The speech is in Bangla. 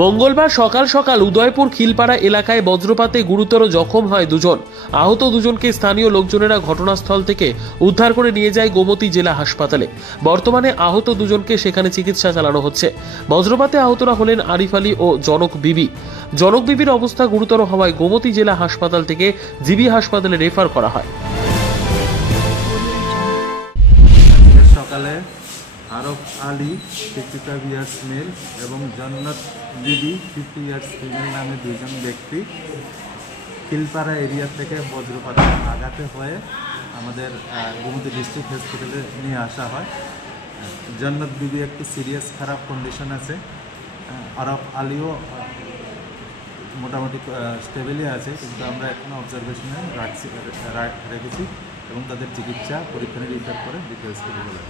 মঙ্গলবার সকাল সকাল উদয়পুর খিলপাড়া এলাকায় বজ্রপাতে গুরুতর জখম হয় দুজন। আহত দুজনকে স্থানীয় লোকজনেরা ঘটনাস্থল থেকে উদ্ধার করে নিয়ে যায় গোমতী জেলা হাসপাতালে। বর্তমানে আহত দুজনকে সেখানে চিকিৎসা চালানো হচ্ছে। বজ্রপাতে আহতরা হলেন আরিফ আলী ও জনক বিবি। জনক বিবির অবস্থা গুরুতর হওয়ায় গোমতী জেলা হাসপাতাল থেকে জিবি হাসপাতালে রেফার করা হয়। সকালে আরফ আলী 55 ইয়ার্স মেল এবং জন্নত বিবি 50 ইয়ার্স ফিমেল নামে দুজন ব্যক্তি খিলপাড়া এরিয়া থেকে বজ্রপাতে আঘাতে হয়ে আমাদের গোমতী ডিস্ট্রিক্ট হসপিটালে নিয়ে আসা হয়। জন্নত বিবি একটু সিরিয়াস খারাপ কন্ডিশন আছে, আরফ আলীও মোটামুটি স্টেবলই আছে, কিন্তু আমরা এখনও অবজারভেশনে রেখেছি এবং তাদের চিকিৎসা পরীক্ষা নিরীক্ষার করে ডিটেলস করে বলে